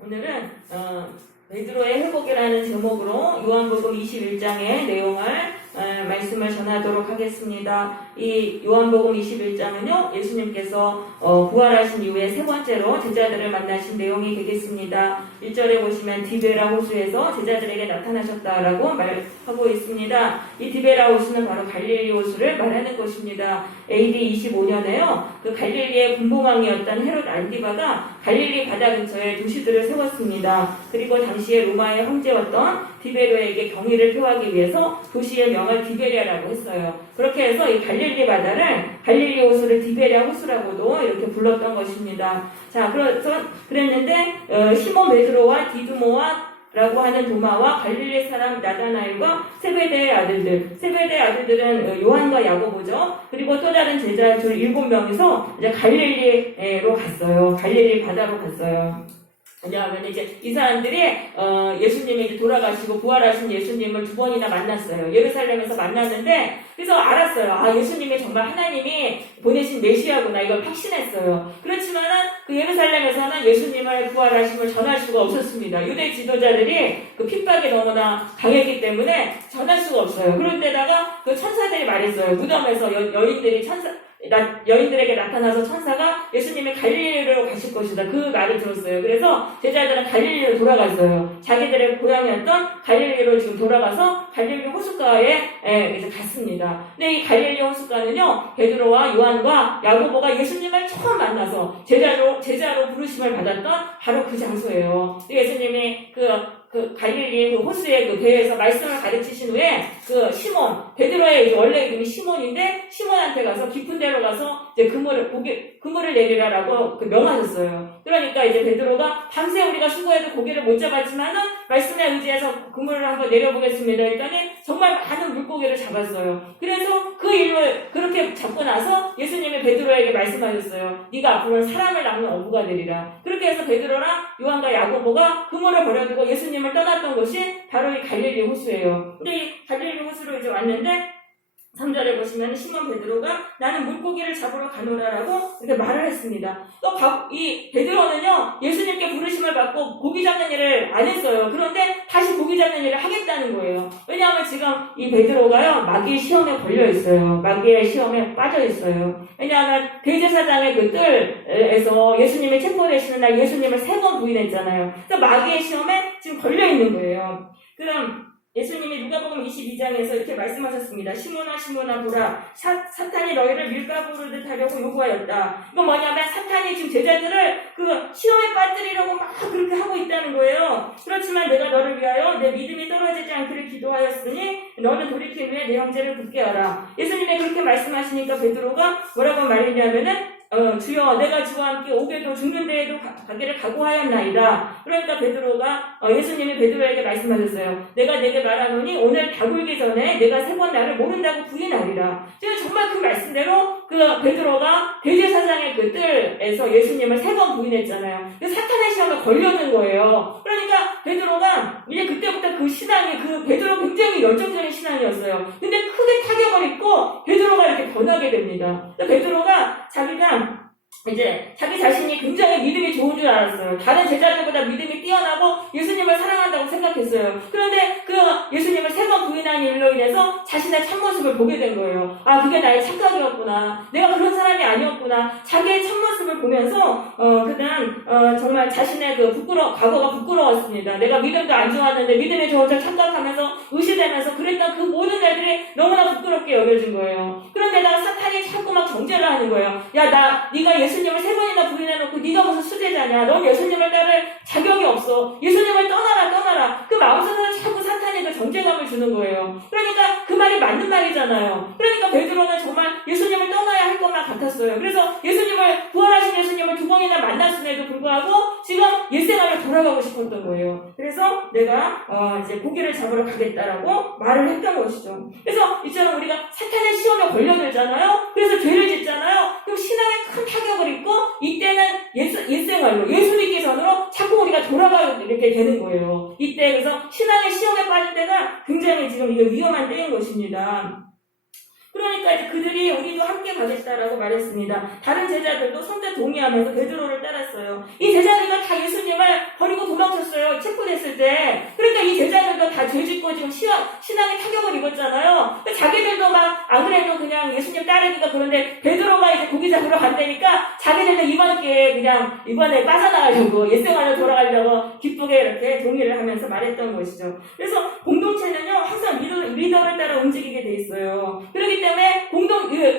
오늘은 베드로의 회복이라는 제목으로 요한복음 21장의 내용을 말씀을 전하도록 하겠습니다. 이 요한복음 21장은요, 예수님께서 부활하신 이후에 세 번째로 제자들을 만나신 내용이 되겠습니다. 1절에 보시면 디베라 호수에서 제자들에게 나타나셨다라고 말하고 있습니다. 이 디베라 호수는 바로 갈릴리 호수를 말하는 곳입니다. AD 25년에요. 그 갈릴리의 군봉왕이었던 헤롯 안티바가 갈릴리 바다 근처에 도시들을 세웠습니다. 그리고 당시에 로마의 황제였던 디베르에게 경의를 표하기 위해서 도시의 명을 디베리아라고 했어요. 그렇게 해서 이 갈릴리 바다를 갈릴리 호수를 디베리아 호수라고도 이렇게 불렀던 것입니다. 자, 그랬는데 시몬 베드로와 디두모와 라고 하는 도마와 갈릴리 사람 나다나엘과 세베대의 아들들은 요한과 야고보죠. 그리고 또 다른 제자 7명이서 이제 갈릴리로 갔어요. 갈릴리 바다로 갔어요. 왜냐하면 이제 이 사람들이 예수님이 이제 돌아가시고 부활하신 예수님을 두 번이나 만났어요. 예루살렘에서 만났는데, 그래서 알았어요. 아, 예수님이 정말 하나님이 보내신 메시아구나, 이걸 확신했어요. 그렇지만은 그 예루살렘에서는 예수님을 부활하심을 전할 수가 없었습니다. 유대 지도자들이 그 핍박이 너무나 강했기 때문에 전할 수가 없어요. 그런데다가 그 천사들이 말했어요. 무덤에서 여인들에게 나타나서 천사가 예수님이 갈릴리로 가실 것이다, 그 말을 들었어요. 그래서 제자들은 갈릴리로 돌아갔어요. 자기들의 고향이었던 갈릴리로 지금 돌아가서 갈릴리 호숫가에 이제 갔습니다. 근데 이 갈릴리 호숫가는요, 베드로와 요한과 야고보가 예수님을 처음 만나서 제자로 부르심을 받았던 바로 그 장소예요. 예수님이 그 갈릴리 그 호수의 그 배에서 말씀을 가르치신 후에 그 시몬, 베드로의 원래 이름이 시몬인데, 시몬한테 가서 깊은 데로 가서 이제 그물을 내리라라고 명하셨어요. 그러니까 이제 베드로가 밤새 우리가 수고해도 고기를 못 잡았지만은 말씀에 의지해서 그물을 한번 내려보겠습니다 했더니 정말 많은 물고기를 잡았어요. 그래서 그 일을 그렇게 잡고 나서 예수님이 베드로에게 말씀하셨어요. 네가 앞으로는 사람을 낚는 어부가 되리라. 그렇게 해서 베드로랑 요한과 야고보가 그물을 버려두고 예수님을 떠났던 곳이 바로 이 갈릴리 호수예요. 근데 이 갈릴리 호수로 이제 왔는데 3절에 보시면 시몬 베드로가 나는 물고기를 잡으러 가노라라고 이렇게 말을 했습니다. 또 이 베드로는요, 예수님께 부르심을 받고 고기 잡는 일을 안 했어요. 그런데 다시 고기 잡는 일을 하겠다는 거예요. 왜냐하면 지금 이 베드로가요, 마귀의 시험에 걸려 있어요. 마귀의 시험에 빠져 있어요. 왜냐하면 대제사장의 그 뜰에서 예수님이 체포되시는 날 예수님을 3번 부인했잖아요. 그래서 마귀의 시험에 지금 걸려 있는 거예요. 그럼 예수님이 누가복음 22장에서 이렇게 말씀하셨습니다. 시몬아 시몬아 보라, 사탄이 너희를 밀가부르듯 하려고 요구하였다. 이건 뭐냐면 사탄이 지금 제자들을 그 시험에 빠뜨리려고 막 그렇게 하고 있다는 거예요. 그렇지만 내가 너를 위하여 내 믿음이 떨어지지 않기를 기도하였으니 너는 돌이킨 후에 내 형제를 굳게 하라. 예수님이 그렇게 말씀하시니까 베드로가 뭐라고 말했냐면은 주여 내가 주와 함께 오게도 죽는 데에도 가기를 각오하였나이다. 그러니까 베드로가 예수님이 베드로에게 말씀하셨어요. 내가 내게 말하노니 오늘 다 굴기 전에 내가 3번 나를 모른다고 부인하리라. 지금 정말 그 말씀대로 그 베드로가 대제사장의 그 뜰에서 예수님을 3번 부인했잖아요. 사탄의 시험에 걸려든 거예요. 그러니까 베드로가 이제 그때부터 그 신앙이 베드로 굉장히 열정적인 신앙이었어요. 근데 크게 타격을 입고 베드로가 이렇게 변하게 됩니다. 베드로가 자기가 이제 자기 자신이 굉장히 믿음이 좋은 줄 알았어요. 다른 제자들보다 믿음이 뛰어나고 예수님을 사랑한다고 생각했어요. 그런데 그 예수님을 3번 부인한 일로 인해서 자신의 참모습을 보게 된 거예요. 아, 그게 나의 착각이었구나. 내가 그런 사람이 아니었구나. 자기의 참모습을 보면서 그는 정말 자신의 과거가 부끄러웠습니다. 내가 믿음도 안 좋았는데 믿음이 좋은 줄 착각하면서 의시되면서 그랬던 그 모든 일들이 너무나 부끄럽게 여겨진 거예요. 그런데다가 사탄이 자꾸 막 정죄를 하는 거예요. 야, 네가 예수님을 3번이나 부인해놓고 네가 무슨 수제자냐? 넌 예수님을 따를 자격이 없어. 예수님을 떠나라. 그 마음속으로 자꾸 사탄이 그 정죄감을 주는 거예요. 그러니까 그 말이 맞는 말이잖아요. 그러니까 베드로는 정말 예수님을 떠나야 할 것만 같았어요. 그래서 부활하신 예수님을 2번이나 만났음에도 불구하고 지금 옛생활로 돌아가고 싶었던 거예요. 그래서 내가 이제 고기를 잡으러 가겠다라고 말을 했던 것이죠. 그래서 이처럼 우리가 사탄의 시험에 걸려들잖아요. 그래서 죄를 짓잖아요. 그럼 신앙에 큰 타격을 입고 이때는 옛생활로 예수 믿기 전으로 자꾸 우리가 돌아가게 이렇게 되는 거예요. 이때 그래서 신앙의 시험에 빠질 때가 굉장히 지금 이게 위험한 때인 것입니다. 그러니까 이제 그들이 우리도 함께 가겠다라고 말했습니다. 다른 제자들도 선뜻 동의하면서 베드로를 따랐어요. 이 제자들은 다 예수님을 버리고 도망쳤어요. 체포됐을 때. 그러니까 이 제자들도 다 죄짓고 지금 신앙의 타격을 입었잖아요. 그러니까 자기들도 막 안 그래도 그냥 예수님 따르기가 그런데 베드로가 이제 고기 잡으러 간다니까 자기들도 이번에 빠져나가려고 옛생활로 돌아가려고 기쁘게 이렇게 동의를 하면서 말했던 것이죠. 그래서 공동체는요 항상 리더를 따라 움직이게 돼 있어요. 그렇기 때문에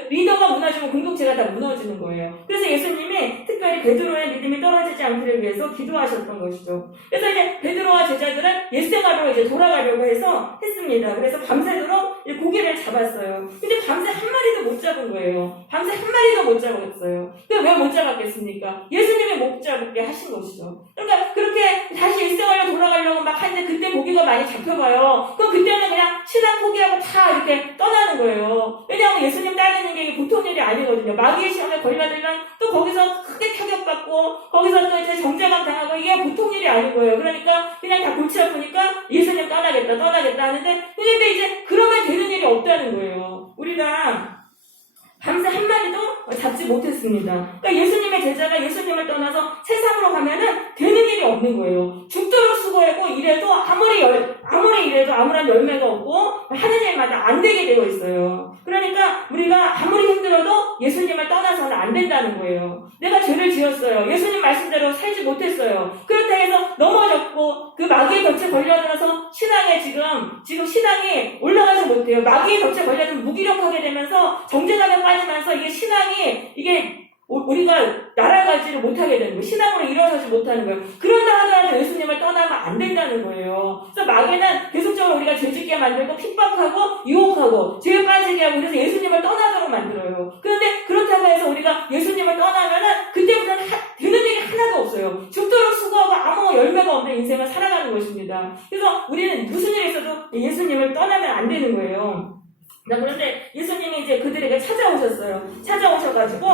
리더가 무너지면 공동체가 다 무너지는 거예요. 그래서 예수님이 특별히 베드로의 믿음이 떨어지지 않기를 위해서 기도하셨던 것이죠. 그래서 이제 베드로와 제자들은 옛생활로 이제 돌아가려고 했습니다. 그래서 밤새도록 고기를 잡았어요. 근데 밤새 한 마리도 못 잡은 거예요. 밤새 한 마리도 못 잡았어요. 왜 못 잡았겠습니까? 예수님이 못 잡게 하신 것이죠. 그러니까 그렇게 다시 일생활로 돌아가려고 막 하는데 그때 고기가 많이 잡혀봐요. 그럼 그때는 그냥 신앙 포기하고 다 이렇게 떠나는 거예요. 왜냐하면 예수님 따르는 게 보통 일이 아니거든요. 마귀의 시험에 걸려들면 또 거기서 크게 타격받고 거기서 또 이제 정죄감 당하고 이게 보통 일이 아닌 거예요. 그러니까 그냥 다 골치 아프니까 예수님 떠나겠다 하는데 근데 이제 그러면 되는 일이 없다는 거예요. 우리가 밤새 한 마리도 잡지 못했습니다. 그러니까 예수님의 제자가 예수님을 떠나서 세상으로 가면은 되는 일이 없는 거예요. 죽도록 수고하고 이래도 아무리 이래도 아무런 열매가 없고 하는 일마다 안 되게 되어 있어요. 그러니까 우리가 아무리 힘들어도 예수님을 떠나서는 안 된다는 거예요. 내가 죄를 지었어요. 예수님 말씀대로 살지 못했어요. 그렇다 해서 넘어졌고 그 마귀의 덫에 걸려들어서 신앙에 지금 신앙이 올라가지 못해요. 마귀의 덫에 걸려들면 무기력하게 되면서 정죄감에 빠지면서 우리가 날아가지를 못하게 되는 거예요. 신앙으로 일어서지 못하는 거예요. 그런다 하더라도 예수님을 떠나면 안 된다는 거예요. 그래서 마귀는 계속적으로 우리가 죄짓게 만들고 핍박하고 유혹하고 죄에 빠지게 하고 그래서 예수님을 떠나도록 만들어요. 그런데 그렇다고 해서 우리가 예수님을 떠나면은 그때부터는 되는 일이 하나도 없어요. 죽도록 수고하고 아무 열매가 없는 인생을 살아가는 것입니다. 그래서 우리는 무슨 일이 있어도 예수님을 떠나면 안 되는 거예요. 그런데 예수님이 이제 그들에게 찾아오셨어요. 찾아오셔가지고,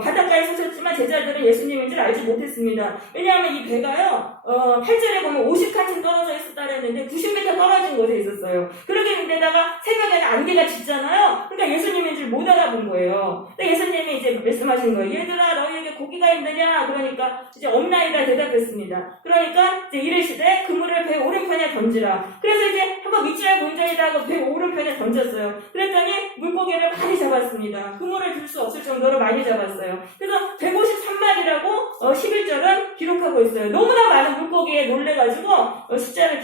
바닷가에 서셨지만 제자들은 예수님인 줄 알지 못했습니다. 왜냐하면 이 배가요, 8절에 보면 50칸쯤 떨어져 있었다 그랬는데 90m 떨어진 곳에 있었어요. 그러게는데다가 새벽에는 안개가 짙잖아요. 그러니까 예수님인 줄 못 알아본 거예요. 근데 예수님이 이제 말씀하신 거예요. 얘들아, 너희에게 고기가 있느냐? 그러니까 이제 없나이다 대답했습니다. 그러니까 이제 이르시되 그물을 배 오른편에 던지라. 그래서 이제 한번 밑줄 본전이다 하고 배 오른편에 던졌어요. 그랬더니 물고기를 많이 잡았습니다. 그물을 들 수 없을 정도로 많이 잡았어요. 그래서 153마리라고 11절은 기록하고 있어요. 너무나 많은 물고기에 놀래가지고 숫자를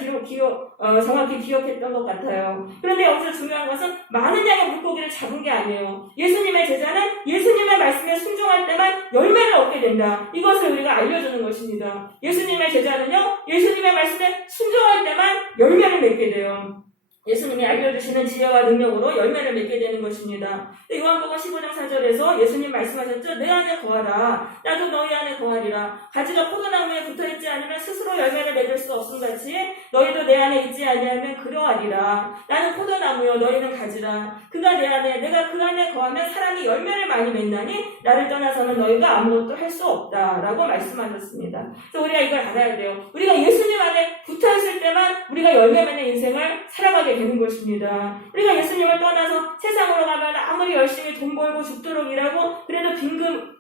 정확히 기억했던 것 같아요. 그런데 여기서 중요한 것은 많은 양의 물고기를 잡은 게 아니에요. 예수님의 제자는 예수님의 말씀에 순종할 때만 열매를 얻게 된다. 이것을 우리가 알려주는 것입니다. 예수님의 제자는요, 예수님의 말씀에 순종할 때만 열매를 맺게 돼요. 예수님이 알려주시는 지혜와 능력으로 열매를 맺게 되는 것입니다. 요한복음 15장 4절에서 예수님 말씀하셨죠. 내 안에 거하라. 나도 너희 안에 거하리라. 가지가 포도나무에 붙어있지 않으면 스스로 열매를 맺을 수 없음같이 너희도 내 안에 있지 아니하면 그러하리라. 나는 포도나무요 너희는 가지라. 그가 내 안에 내가 그 안에 거하면 사람이 열매를 많이 맺나니 나를 떠나서는 너희가 아무것도 할 수 없다라고 말씀하셨습니다. 그래서 우리가 이걸 알아야 돼요. 우리가 예수님 안에 붙어있을 때만 우리가 열매 맺는 인생을 살아가게 되는 것입니다. 우리가 예수님을 떠나서 세상으로 가면 아무리 열심히 돈 벌고 죽도록 일하고 그래도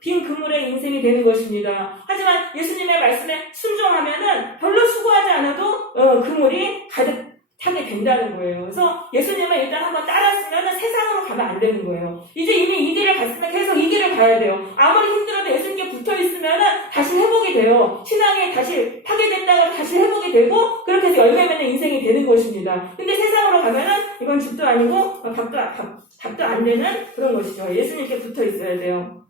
빈 그물의 인생이 되는 것입니다. 하지만 예수님의 말씀에 순종하면은 별로 수고하지 않아도 그물이 가득 타게 된다는 거예요. 그래서 예수님을 일단 한번 따랐으면 세상으로 가면 안 되는 거예요. 이제 이미 이 길을 갔으면 계속 이 길을 가야 돼요. 아무리 힘들어도 예수님께 붙어있으면 다시 회복이 돼요. 신앙이 다시 파괴됐다가 다시 회복이 되고 그렇게 해서 열매 맺는 인생이 되는 것입니다. 근데 세상으로 가면은 이건 죽도 아니고 밥도 안 되는 그런 것이죠. 예수님께 붙어있어야 돼요.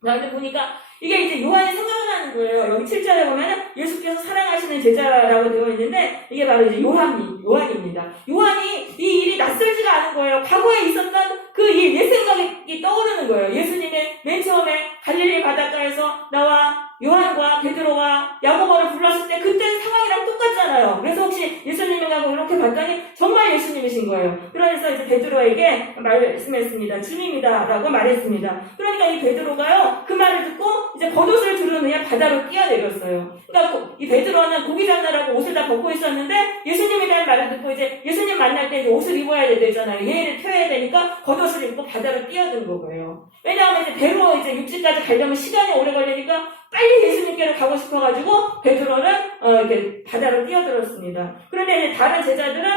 근데 보니까 이게 이제 요한이 생각나는 거예요. 여기 7절에 보면은 예수께서 사랑하시는 제자라고 되어 있는데 이게 바로 이제 요한입니다. 요한이 이 일이 낯설지가 않은 거예요. 과거에 있었던 그 일, 옛 생각이 떠오르는 거예요. 예수님이 맨 처음에 갈릴리 바닷가에서 나와 요한과 베드로와 야고보를 불렀을 때 그때 상황이랑 똑같잖아요. 그래서 혹시 예수님이라고 이렇게 봤더니 정말 예수님이신 거예요. 그래서 이제 베드로에게 말씀했습니다. 주님이다 라고 말했습니다. 그러니까 이 베드로가요 그 말을 듣고 이제 겉옷을 두르는 그냥 바다로 뛰어내렸어요. 그러니까 이 베드로는 고기 잡느라고 옷을 다 벗고 있었는데 예수님이라는 말을 듣고 이제 예수님 만날 때 이제 옷을 입어야 되잖아요. 예의를 펴야 되니까 겉옷을 입고 바다로 뛰어든 거예요. 왜냐하면 이제 배로 이제 육지까지 가려면 시간이 오래 걸리니까 빨리 예수님께로 가고 싶어가지고 베드로는 이렇게 바다로 뛰어들었습니다. 그런데 이제 다른 제자들은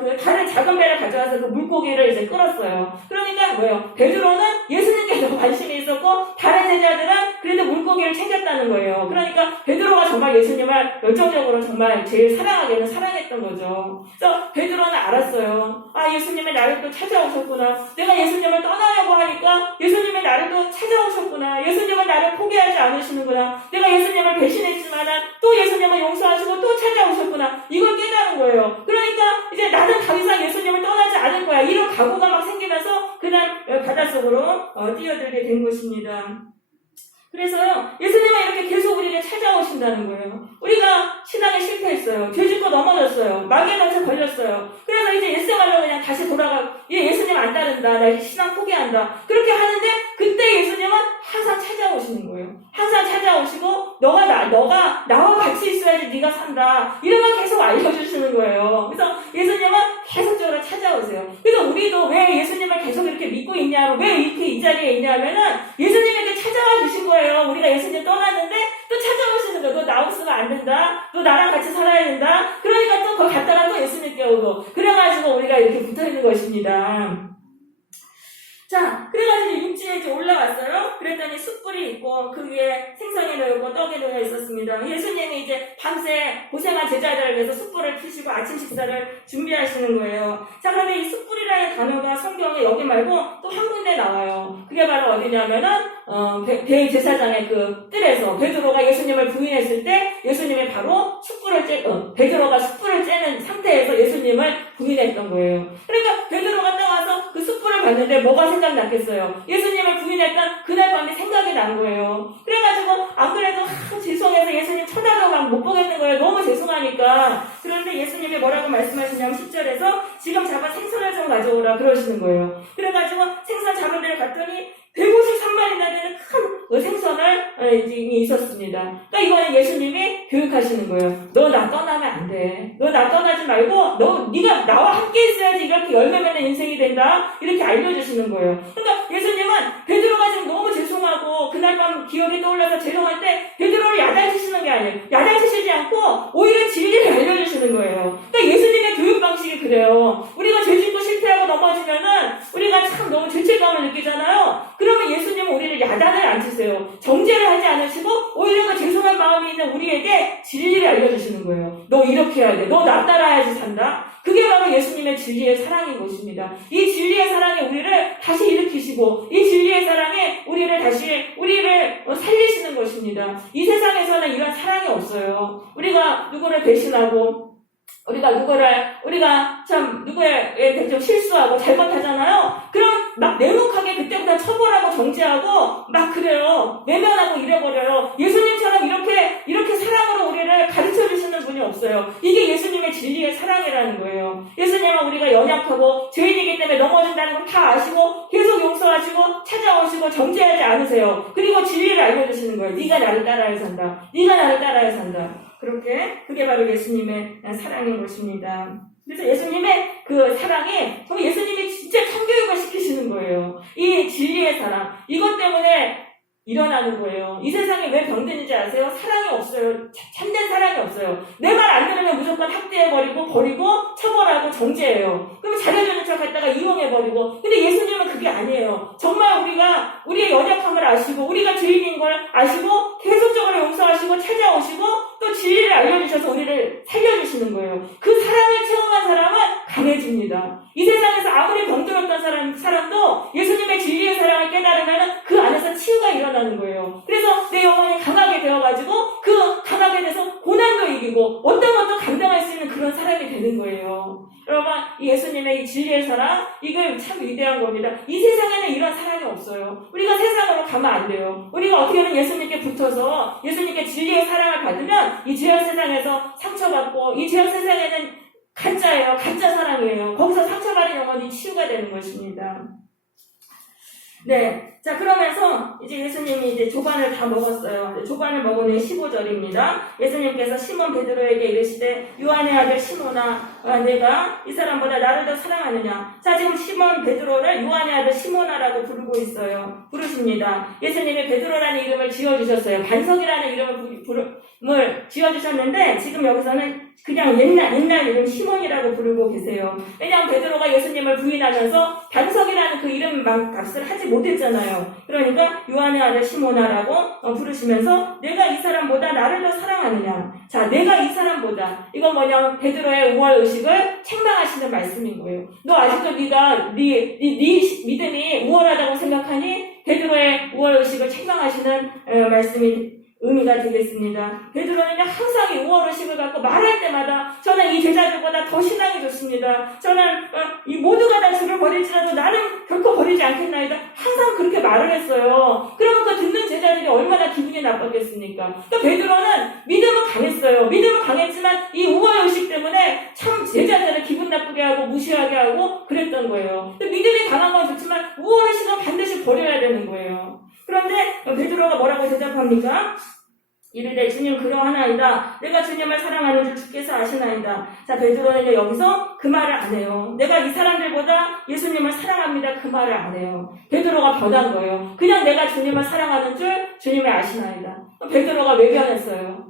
그 다른 작은 배를 가져와서 그 물고기를 이제 끌었어요. 그러니까 뭐예요? 베드로는 예수님께 더 관심이 있었고 다른 제자들은 그래도 물고기를 챙겼다는 거예요. 그러니까 베드로가 정말 예수님을 열정적으로 정말 제일 사랑하게는 사랑했던 거죠. 그래서 베드로는 알았어요. 아, 예수님이 나를 또 찾아오셨구나. 내가 예수님을 떠나려고 하니까 예수님이 나를 또 찾아오셨구나. 예수님은 나를 포기하지 않으시는구나. 내가 예수님을 배신했지만 또 예수님을 용서하시고 또 찾아오셨구나. 이걸 깨달은 거예요. 그러니까 이제 나는 더 이상 예수님을 떠나지 않을 거야. 이런 각오가 막 생기면서 그날 바닷속으로 뛰어들게 된 것입니다. 그래서요, 예수님은 이렇게 계속 우리를 찾아오신다는 거예요. 우리가 신앙에 실패했어요. 죄짓고 넘어졌어요. 마귀에 맞춰 걸렸어요. 그래서 이제 예수님하려고 그냥 다시 예수님 안 따른다. 나 이제 신앙 포기한다. 그렇게 하는데 그때 예수님은 항상 찾아오시는 거예요. 항상 찾아오시고 너가 나와 같이 있어야지 네가 산다. 이런 걸 계속 알려주시는 거예요. 그래서 예수님은 계속적으로 찾아오세요. 그래서 우리도 왜 예수님을 계속 이렇게 믿고 있냐면 왜 이렇게 이 자리에 있냐면은 예수님에게 찾아와 주신 거예요. 우리가 예수님 떠났는데 또 찾아오시는 거예요. 너 나 없으면 안 된다. 너 나랑 같이 살아야 된다. 그러니까 또 거기 갔다가 또 예수님께 오고 그래가지고 우리가 이렇게 붙어있는 것입니다. 자, 그래가지고 육지에 이제 올라갔어요. 그랬더니 숯불이 있고 그 위에 생선이 놓여있고 떡이 놓여 있었습니다. 예수님이 이제 밤새 고생한 제자들을 위해서 숯불을 피시고 아침 식사를 준비하시는 거예요. 자, 그런데 이 숯불이라는 단어가 성경에 여기 말고 또 한 군데 나와요. 그게 바로 어디냐면은 대제사장의 그 뜰에서 베드로가 예수님을 부인했을 때 예수님이 바로 베드로가 숯불을 쬐는 상태에서 예수님을 부인했던 거예요. 그러니까 베드로가 나와서 그 숯불을 봤는데 뭐가 생각났겠어요? 예수님을 부인했던 그날 밤이 생각이 난 거예요. 그래가지고 안 그래도 죄송해서 예수님 쳐다도 막 못 보겠는 거예요. 너무 죄송하니까. 그런데 예수님이 뭐라고 말씀하시냐면 10절에서 지금 잡은 생선을 좀 가져오라 그러시는 거예요. 그래가지고 생선 잡은 데를 갔더니 153마리나 되는 큰 생선을 이미 있었습니다. 그러니까 이거는 예수님이 교육하시는 거예요. 너 나 떠나면 안 돼. 너 나 떠나지 말고 네가 나와 함께 있어야지 이렇게 열매 맺는 인생이 된다. 이렇게 알려주시는 거예요. 그러니까 예수님은 베드로가 지금 너무 죄송하고 그날 밤 기억이 떠올라서 죄송할 때 베드로를 야단치시는 게 아니에요. 야단치시지 않고 오히려 진리를 알려주시는 거예요. 그러니까 예수님의 교육 방식이 그래요. 우리가 죄짓고 실패하고 넘어지면은 우리가 참 너무 죄책감을 느끼잖아요. 그러면 예수님은 우리를 야단을 안 치세요. 정죄를 하지 않으시고 오히려 그 죄송한 마음이 있는 우리에게 진리를 알려주시는 거예요. 너 이렇게 해야 돼. 너 나 따라야지 산다. 그게 바로 예수님의 진리의 사랑인 것입니다. 이 진리의 사랑이 우리를 다시 일으키시고 이 진리의 사랑이 우리를 살리시는 것입니다. 이 세상에서는 이런 사랑이 없어요. 우리가 누구를 배신하고 우리가 참 누구에 좀 실수하고 잘못하잖아요. 그럼 막 내목하게 그때부터 처벌하고 정죄하고 막 그래요. 외면하고 이래버려요. 예수님처럼 이렇게 사랑으로 우리를 가르쳐 주시는 분이 없어요. 이게 예수님의 진리의 사랑이라는 거예요. 예수님은 우리가 연약하고 죄인이기 때문에 넘어진다는 걸 다 아시고 계속 용서하시고 찾아오시고 정죄하지 않으세요. 그리고 진리를 알려주시는 거예요. 네가 나를 따라야 산다. 네가 나를 따라야 산다. 그게 바로 예수님의 사랑인 것입니다. 그래서 예수님의 그 사랑이 정말 예수님이 진짜 참교육을 시키시는 거예요. 이 진리의 사랑, 이것 때문에 일어나는 거예요. 이 세상에 왜 병드는지 아세요? 사랑이 없어요. 참된 사랑이 없어요. 내 말 안 들으면 무조건 학대해버리고 처벌하고 정죄해요. 그럼 잘해주는 척 했다가 이용해버리고. 근데 예수님은 그게 아니에요. 정말 우리의 연약함을 아시고 우리가 죄인인 걸 아시고 계속적으로 용서하시고 찾아오시고 또 진리를 알려주셔서 우리를 살려주시는 거예요. 그 사랑을 체험한 사람은 강해집니다. 이 세상에서 아무리 병들었던 사람도 예수님의 진리의 사랑을 깨달으면 그 안에서 치유가 일어나는 거예요. 그래서 내 영혼이 강하게 되어가지고 그 강하게 돼서 고난도 이기고 어떤 것도 감당할 수 있는 그런 사람이 되는 거예요. 여러분, 이 예수님의 이 진리의 사랑, 이거 참 위대한 겁니다. 이 세상에는 이런 사랑이 없어요. 우리가 세상으로 가면 안 돼요. 우리가 어떻게든 예수님께 붙어서 예수님께 진리의 사랑을 받으면 이 죄악 세상에서 상처받고 이 죄악 세상에는 가짜예요. 가짜 사랑이에요. 거기서 상처받은 영혼이 치유가 되는 것입니다. 네. 자, 그러면서 이제 예수님이 이제 조반을 다 먹었어요. 조반을 먹은 후에 15절입니다. 예수님께서 시몬 베드로에게 이르시되 요한의 아들 시몬아, 내가 이 사람보다 나를 더 사랑하느냐. 자, 지금 시몬 베드로를 요한의 아들 시몬아라고 부르고 있어요. 부르십니다. 예수님이 베드로라는 이름을 지어주셨어요. 반석이라는 이름을 지어주셨는데 지금 여기서는 그냥 옛날 이름 시몬이라고 부르고 계세요. 왜냐하면 베드로가 예수님을 부인하면서 반석이라는 그 이름 값을 하지 못했잖아요. 그러니까 요한의 아들 시몬아라고 부르시면서 내가 이 사람보다 나를 더 사랑하느냐. 자, 내가 이 사람보다, 이건 뭐냐면 베드로의 우월의식을 책망하시는 말씀인 거예요. 너 아직도 네가 네 믿음이 우월하다고 생각하니? 베드로의 우월의식을 책망하시는 말씀이 의미가 되겠습니다. 베드로는 항상 이 우월의식을 갖고 말할 때마다 저는 이 제자들보다 더 신앙이 좋습니다. 저는 이 모두가 다 저를 버릴지라도 나는 결코 버리지 않겠나이다. 항상 그렇게 말을 했어요. 그러면 그 듣는 제자들이 얼마나 기분이 나빴겠습니까? 또 베드로는 믿음은 강했어요. 믿음은 강했지만 이 우월의식 때문에 참 제자들을 기분 나쁘게 하고 무시하게 하고 그랬던 거예요. 믿음이 강한 건 좋지만 우월의식은 반드시 버려야 되는 거예요. 그런데 베드로가 뭐라고 대답합니까? 이르되 주님 그러하나이다. 내가 주님을 사랑하는 줄 주께서 아시나이다. 자, 베드로는 여기서 그 말을 안 해요. 내가 이 사람들보다 예수님을 사랑합니다. 그 말을 안 해요. 베드로가 변한 거예요. 그냥 내가 주님을 사랑하는 줄 주님을 아시나이다. 베드로가 왜 변했어요?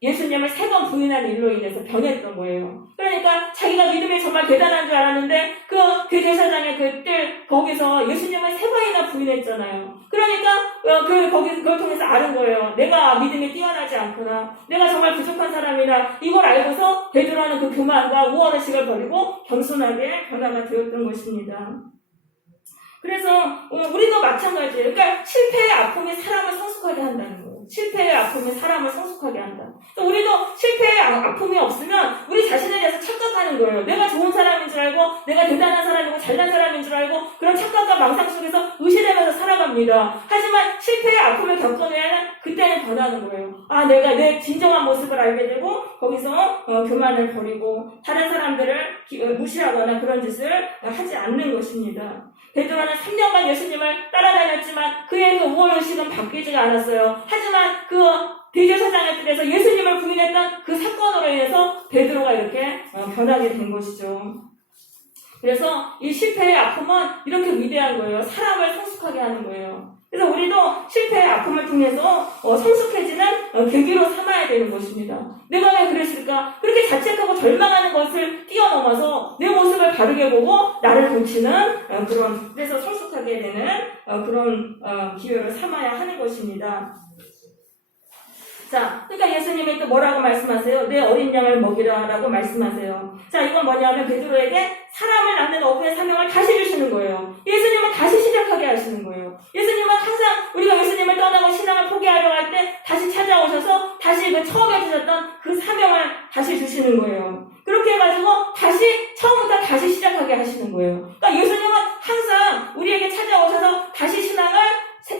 예수님을 3번 부인한 일로 인해서 변했던 거예요. 그러니까 자기가 믿음이 정말 대단한 줄 알았는데 그 대제사장의 그때 거기서 예수님을 3번이나 부인했잖아요. 그러니까 그걸 통해서 아는 거예요. 내가 믿음이 뛰어나지 않구나. 내가 정말 부족한 사람이다. 이걸 알고서 베드로는 그 교만과 우월의식을 버리고 겸손하게 변화가 되었던 것입니다. 그래서 우리도 마찬가지예요. 그러니까 실패의 아픔이 사람을 성숙하게 한다는 거예요. 실패의 아픔이 사람을 성숙하게 한다. 우리도 실패의 아픔이 없으면 우리 자신에 대해서 착각하는 거예요. 내가 좋은 사람인 줄 알고 내가 대단한 사람이고 잘난 사람인 줄 알고 그런 착각과 망상 속에서 의심하면서 살아갑니다. 하지만 실패의 아픔을 겪은 후에는 그때는 변하는 거예요. 아, 내가 내 진정한 모습을 알게 되고 거기서 교만을 버리고 다른 사람들을 무시하거나 그런 짓을 하지 않는 것입니다. 베드로는 3년간 예수님을 따라다녔지만 그의 그 우월의식은 바뀌지가 않았어요. 하지만 그 대제사장의 뜻에서 예수님을 부인했던 그 사건으로 인해서 베드로가 이렇게 변하게 된 것이죠. 그래서 이 실패의 아픔은 이렇게 위대한 거예요. 사람을 성숙하게 하는 거예요. 그래서 우리도 실패의 아픔을 통해서 성숙해지는 계기로 삼아야 되는 것입니다. 내가 왜 그랬을까? 그렇게 자책하고 절망하는 것을 뛰어넘어서 내 모습을 바르게 보고 나를 고치는 그래서 성숙하게 되는 그런 기회를 삼아야 하는 것입니다. 자, 그러니까 예수님이 또 뭐라고 말씀하세요? 내 어린 양을 먹이라라고 말씀하세요. 자, 이건 뭐냐면 베드로에게 사람을 낳는 어부의 사명을 다시 주시는 거예요. 예수님은 다시 시작하게 하시는 거예요. 예수님은 항상 우리가 예수님을 떠나고 신앙을 포기하려고 할 때 다시 찾아오셔서 다시 그 처음에 주셨던 그 사명을 다시 주시는 거예요. 그렇게 해가지고 다시 처음부터 다시 시작하게 하시는 거예요. 그러니까 예수님은 항상 우리에게 찾아오셔서 다시 신앙을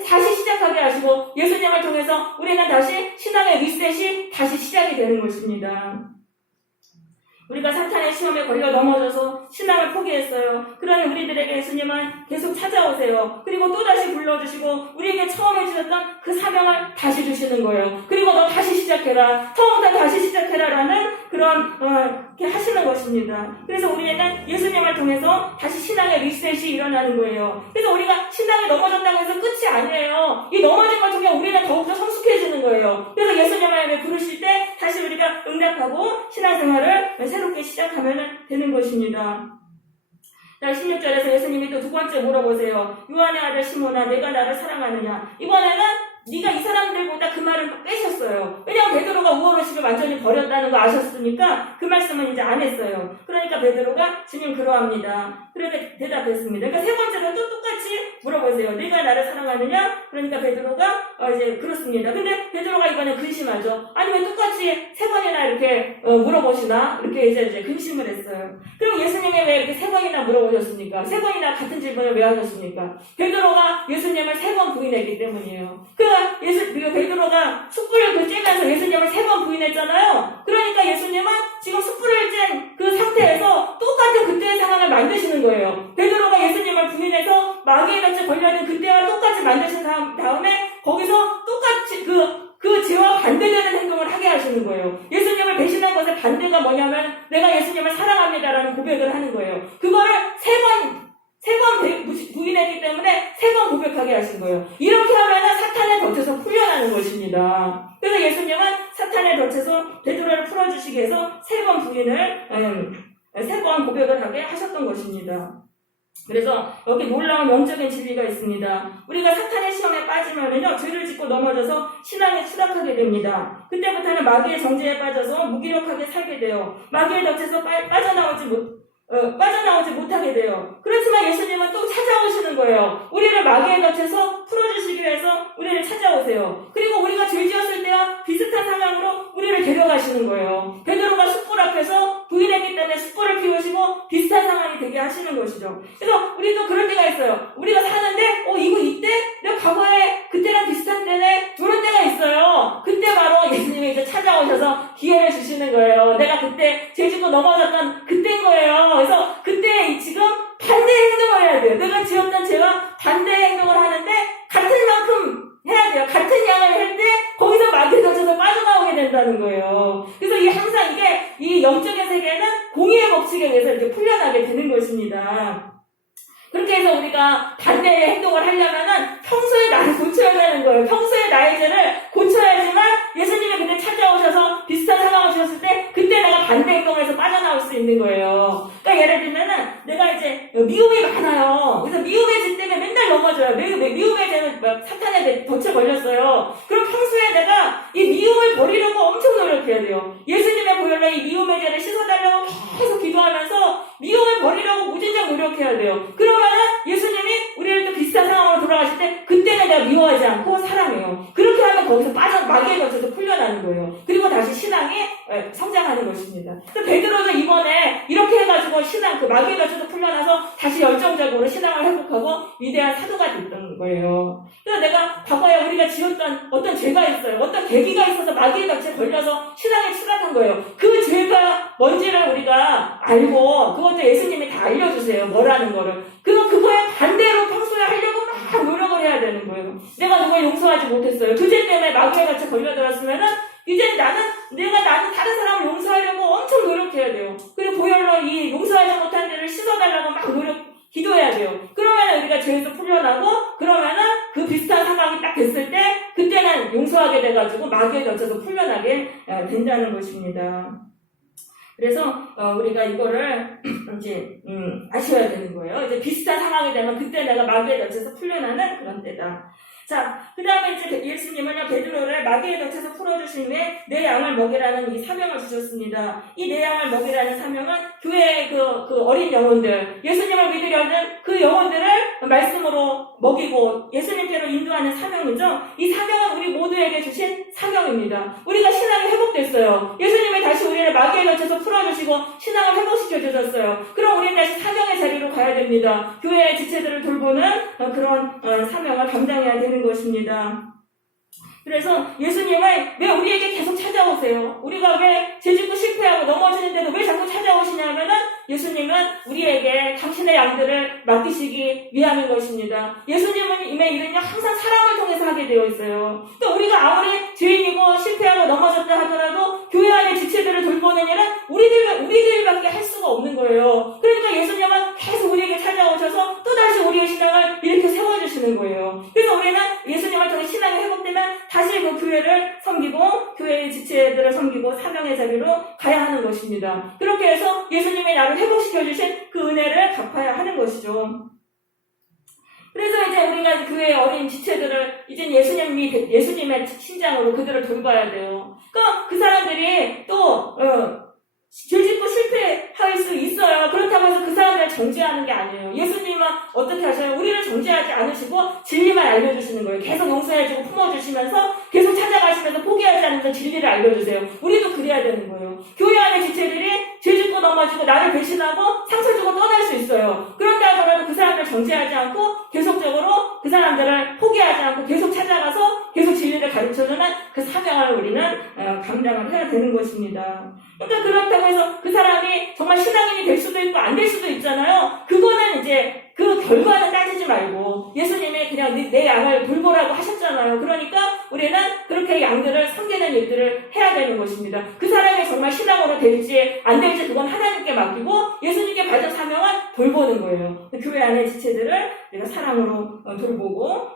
다시 시작하게 하시고 예수님을 통해서 우리는 다시 신앙의 리셋이 다시 시작이 되는 것입니다. 우리가 사탄의 시험에 걸려 넘어져서 신앙을 포기했어요. 그러나 우리들에게 예수님은 계속 찾아오세요. 그리고 또다시 불러주시고 우리에게 처음에 주셨던 그 사명을 다시 주시는 거예요. 그리고 너 다시 시작해라. 처음부터 다시 시작해라라는 그런 이렇게 하시는 것입니다. 그래서 우리는 예수님을 통해서 다시 신앙의 리셋이 일어나는 거예요. 그래서 우리가 신앙이 넘어졌다고 해서 끝이 아니에요. 이 넘어진 걸 통해 우리는 더욱더 성숙해지는 거예요. 그래서 예수님을 부르실 때 다시 우리가 응답하고 신앙생활을 새롭게 시작하면 되는 것입니다. 자, 16절에서 예수님이 또 두 번째 물어보세요. 요한의 아들 시몬아, 내가 나를 사랑하느냐? 이번에는 네가 이 사람들보다 그 말을 빼셨어요. 왜냐하면 베드로가 우월의식을 완전히 버렸다는 거 아셨으니까 그 말씀은 이제 안 했어요. 그러니까 베드로가 주님 그러합니다. 그렇게 대답했습니다. 그러니까 세 번째로 또 똑같이 물어보세요. 네가 나를 사랑하느냐? 그러니까 베드로가 이제 그렇습니다. 근데 베드로가 이번에 근심하죠. 아니 왜 똑같이 세 번이나 이렇게 물어보시나? 이렇게 이제 근심을 했어요. 그럼 예수님이 왜 이렇게 세 번이나 물어보셨습니까? 세 번이나 같은 질문을 왜 하셨습니까? 베드로가 예수님을 3번 부인했기 때문이에요. 그리고 베드로가 숯불을 쬐면서 예수님을 3번 부인했잖아요. 그러니까 예수님은 지금 숯불을 쬐 그 상태에서 똑같은 그때의 상황을 만드시는 거예요. 베드로가 예수님을 부인해서 마귀의 덫에 걸려있는 그때와 똑같이 거예요. 예수님을 배신한 것의 반대가 뭐냐면 내가 예수님을 사랑합니다라는 고백을 하는 거예요. 그거를 세 번 부인했기 때문에 3번 고백하게 하신 거예요. 이렇게 하면은 사탄의 덫에서 풀려나는 것입니다. 그래서 예수님은 사탄의 덫에서 베드로를 풀어주시기 위해서 3번 부인을 3번 고백을 하게 하셨던 것입니다. 그래서 여기 놀라운 영적인 진리가 있습니다. 우리가 사탄의 시험에 빠지면은요, 죄를 짓고 넘어져서 신앙에 추락하게 됩니다. 그때부터는 마귀의 정죄에 빠져서 무기력하게 살게 돼요. 마귀의 덫에서 빠져나오지 못하게 돼요. 그렇지만 예수님은 또 찾아오시는 거예요. 우리를 마귀의 덫에서 풀어주시기 위해서 우리를 찾아오세요. 그리고 우리가 죄 지었을 때와 비슷한 상황으로 우리를 데려가시는 거예요. 베드로가 숯불 앞에서 부인했기 때문에 숯불을 피우시고 비슷한 상황이 되게 하시는 것이죠. 그래서 우리도 그럴 때가 있어요. 우리가 사는데 이때 내가 과거에 그때랑 비슷한 때네 저런 때가 있어요. 그때 바로 예수님이 이제 찾아오셔서 기회를 주시는 거예요. 내가 그때 죄 짓고 넘어졌던 그때인 거예요. 그래서 그때 지금 반대 행동을 해야 돼요. 내가 지었던 죄와 반대 행동을 하는데 같은 만큼 해야 돼요. 같은 양을 할 때 거기서 마귀에 젖혀서 빠져나오게 된다는 거예요. 그래서 항상 이 영적인 세계는 공의의 법칙에 의해서 이렇게 풀려나게 되는 것입니다. 그렇게 해서 우리가 반대의 행동을 하려면은 평소에 나를 고쳐야 되는 거예요. 평소에 나의 죄를 고쳐야지만 예수님이 그때 찾아오셔서 비슷한 상황을 주셨을 때 그때 내가 반대 행동에서 빠져나올 수 있는 거예요. 그러니까 예를 들면은 내가 이제 미움이 많아요. 그래서 미움의 죄 때문에 맨날 넘어져요. 미움의 죄는 사탄의 덫에 걸렸어요. 그럼 평소에 내가 이 미움을 버리려고 엄청 노력해야 돼요. 예수님의 보혈로 이 미움의 죄를 씻어달라고 계속 기도하면서 미움을 버리려고 무진장 노력해야 돼요. 그러면은 예수님이 우리를 또 비슷한 상황으로 돌아가실 때 그때는 내가 미워하지 않고 사랑해요. 그렇게 하면 거기서 마귀의 덫에서 풀려나는 거예요. 그리고 다시 신앙이 성장하는 것입니다. 그래서 베드로도 이번에 이렇게 해가지고 마귀의 덫에서 풀려나서 다시 열정적으로 신앙을 회복하고 위대한 사도가 됐던 거예요. 그래서 내가 과거에 우리가 지었던 어떤 죄가 있어요. 어떤 계기가 있어서 마귀의 덫에 걸려서 신앙에 추락한 거예요. 그 죄가 뭔지를 우리가 알고 그것도 예수님이 다 알려주세요. 뭐라는 거를. 그거에 반대로 평소에 하려고 막 노력을 해야 되는 거예요. 내가 누굴 용서하지 못했어요. 그 죄 때문에 마귀의 덫에 걸려들었으면은 이제 나는 다른 사람을 용서하려고 엄청 노력해야 돼요. 그리고 보혈로 이 용서하지 못한 데를 씻어달라고 막 기도해야 돼요. 그러면 우리가 죄에서 풀려나고 그러면은 그 비슷한 상황이 딱 됐을 때 그때는 용서하게 돼가지고 마귀의 덫에서 풀려나게 된다는 것입니다. 그래서 우리가 이거를 이제 아셔야 되는 거예요. 이제 비슷한 상황이 되면 그때 내가 마귀의 덫에서 풀려나는 그런 때다. 자, 그 다음에 이제 예수님은요, 베드로를 마귀의 덫에서 풀어주신 후에 내 양을 먹이라는 이 사명을 주셨습니다. 이 내 양을 먹이라는 사명은 교회의 그 어린 영혼들, 예수님을 믿으려는 그 영혼들을 말씀으로 먹이고 예수님께로 인도하는 사명이죠. 이 사명은 우리 모두에게 주신 사명입니다. 우리가 신앙이 회복됐어요. 예수님이 다시 우리를 마귀의 덫에서 풀어주시고 신앙을 회복시켜 주셨어요. 그럼 우리는 다시 사명의 자리로 가야 됩니다. 교회의 지체들을 돌보는 그런 사명을 감당해야 되는 것입니다. 그래서 예수님은 왜 우리에게 계속 찾아오세요? 우리가 왜 죄짓고 실패하고 넘어지는데도 왜 자꾸 찾아오시냐면은 예수님은 우리에게 당신의 양들을 맡기시기 위함인 것입니다. 예수님은 임의 일은요 항상 사랑을 통해서 하게 되어 있어요. 또 우리가 아무리 죄인이고 실패하고 넘어졌다 하더라도 교회 안의 지체들을 돌보는 일은 우리들밖에 할 수가 없는 거예요. 그러니까 예수님은 계속 우리에게 찾아오셔서 또다시 우리의 신앙을 이렇게 세워주시는 거예요. 그래서 우리는 예수님을 통해 신앙이 회복되면 다시 그 교회를 섬기고 교회의 지체들을 섬기고 사명의 자리로 가야 하는 것입니다. 그렇게 해서 예수님이 나를 회복시켜주신 그 은혜를 갚아야 하는 것이죠. 그래서 이제 우리가 교회의 어린 지체들을 이제 예수님의 신장으로 그들을 돌봐야 돼요. 그러니까 그 사람들이 또 죄짓고 실패할 수 있어요. 그렇다고 해서 그 사람들을 정죄하는 게 아니에요. 예수님은 어떻게 하셔요? 우리를 정죄하지 않으시고 진리만 알려주시는 거예요. 계속 용서해주고 품어주시면서 계속 찾아가시면서 포기하지 않으면서 진리를 알려주세요. 우리도 그래야 되는 거예요. 교회 안의 지체들이 죄짓고 넘어지고 나를 배신하고 상처 주고 떠날 수 있어요. 그런다 하더라도 그 사람들을 정죄하지 않고 계속적으로 그 사람들을 포기하지 않고 계속 찾아가서 계속 진리를 가르쳐주는 그 사명을 우리는 감당을 해야 되는 것입니다. 그러니까 그렇다고 해서 그 사람이 정말 신앙인이 될 수도 있고 안 될 수도 있잖아요. 그거는 이제 그 결과는 따지지 말고 예수님이 그냥 내 양을 돌보라고 하셨잖아요. 그러니까 우리는 그렇게 양들을 섬기는 일들을 해야 되는 것입니다. 그 사람이 정말 신앙으로 될지 안 될지 그건 하나님께 맡기고 예수님께 받은 사명은 돌보는 거예요. 교회 안의 지체들을 내가 사랑으로 돌보고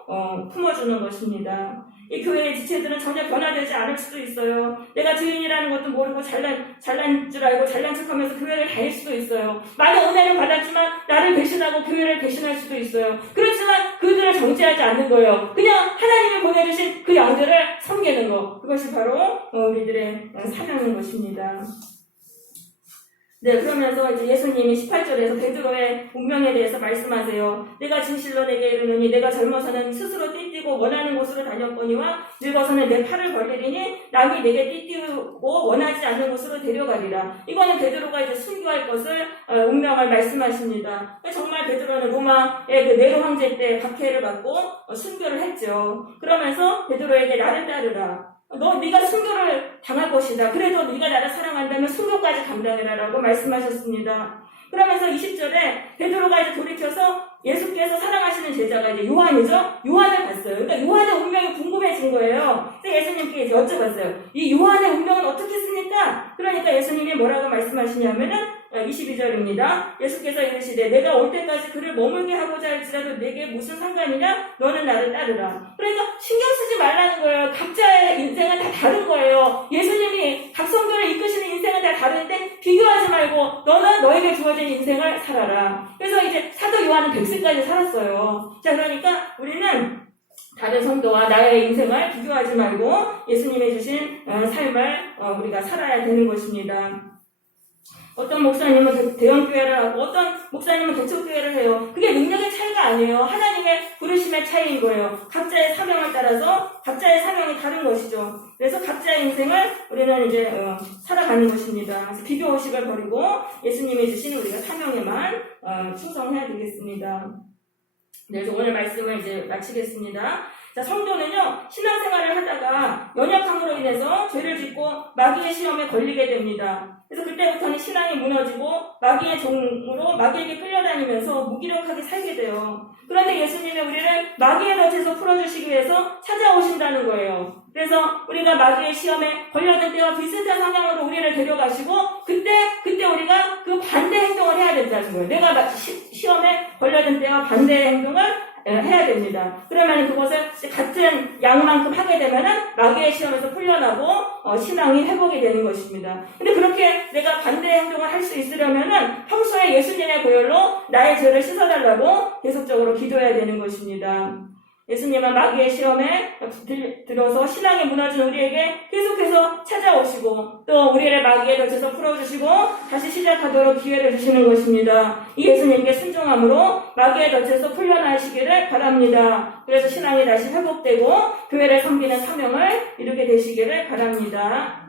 품어주는 것입니다. 이 교회의 지체들은 전혀 변화되지 않을 수도 있어요. 내가 주인이라는 것도 모르고 잘난 줄 알고 잘난 척하면서 교회를 다닐 수도 있어요. 많은 은혜를 받았지만 나를 배신하고 교회를 배신할 수도 있어요. 그렇지만 그들을 정죄하지 않는 거예요. 그냥 하나님이 보내주신 그 양들을 섬기는 거. 그것이 바로 우리들의 사명인 것입니다. 네, 그러면서 이제 예수님이 18절에서 베드로의 운명에 대해서 말씀하세요. 내가 진실로 내게 이르노니 내가 젊어서는 스스로 띠띠고 원하는 곳으로 다녔거니와 늙어서는 내 팔을 벌리리니 남이 내게 띠띠고 원하지 않는 곳으로 데려가리라. 이거는 베드로가 이제 순교할 것을 운명을 말씀하십니다. 정말 베드로는 로마의 그 네로 황제 때 박해를 받고 순교를 했죠. 그러면서 베드로에게 나를 따르라. 네가 순교를 당할 것이다. 그래도 네가 나를 사랑한다면 순교까지 감당해라라고 말씀하셨습니다. 그러면서 20절에 베드로가 이제 돌이켜서 예수께서 사랑하시는 제자가 이제 요한이죠. 요한을 봤어요. 그러니까 요한의 운명이 궁금해진 거예요. 그래서 예수님께 이제 여쭤봤어요. 이 요한의 운명은 어떻게 했습니까? 그러니까 예수님이 뭐라고 말씀하시냐면은 22절입니다. 예수께서 이르시되 내가 올 때까지 그를 머물게 하고자 할지라도 내게 무슨 상관이냐? 너는 나를 따르라. 그러니까 신경 쓰지 말라는 거예요. 각자의 인생은 다 다른 거예요. 예수님이 각 성도를 이끄시는 인생은 다 다른데 비교하지 말고 너는 너에게 주어진 인생을 살아라. 그래서 이제 사도 요한은 100세까지 살았어요. 자, 그러니까 우리는 다른 성도와 나의 인생을 비교하지 말고 예수님이 주신 삶을 우리가 살아야 되는 것입니다. 어떤 목사님은 대형교회를 하고 어떤 목사님은 개척교회를 해요. 그게 능력의 차이가 아니에요. 하나님의 부르심의 차이인 거예요. 각자의 사명을 따라서 각자의 사명이 다른 것이죠. 그래서 각자의 인생을 우리는 이제 살아가는 것입니다. 그래서 비교의식을 버리고 예수님이 주신 우리가 사명에만 충성해야 되겠습니다. 네, 그래서 오늘 말씀을 이제 마치겠습니다. 자, 성도는요, 신앙생활을 하다가 연약함으로 인해서 죄를 짓고 마귀의 시험에 걸리게 됩니다. 그래서 그때부터는 신앙이 무너지고 마귀의 종으로 마귀에게 끌려다니면서 무기력하게 살게 돼요. 그런데 예수님이 우리를 마귀의 덫에서 풀어주시기 위해서 찾아오신다는 거예요. 그래서 우리가 마귀의 시험에 걸려든 때와 비슷한 상황으로 우리를 데려가시고 그때 우리가 그 반대 행동을 해야 된다는 거예요. 내가 시험에 걸려든 때와 반대의 행동을 해야 됩니다. 그러면 그것을 같은 양만큼 하게 되면은 마귀의 시험에서 풀려나고 신앙이 회복이 되는 것입니다. 근데 그렇게 내가 반대의 행동을 할 수 있으려면은 평소에 예수님의 보혈로 나의 죄를 씻어달라고 계속적으로 기도해야 되는 것입니다. 예수님은 마귀의 시험에 들어서 신앙이 무너진 우리에게 계속해서 찾아오시고 또 우리를 마귀의 덫에서 풀어주시고 다시 시작하도록 기회를 주시는 것입니다. 이 예수님께 순종함으로 마귀의 덫에서 풀려나시기를 바랍니다. 그래서 신앙이 다시 회복되고 교회를 섬기는 사명을 이루게 되시기를 바랍니다.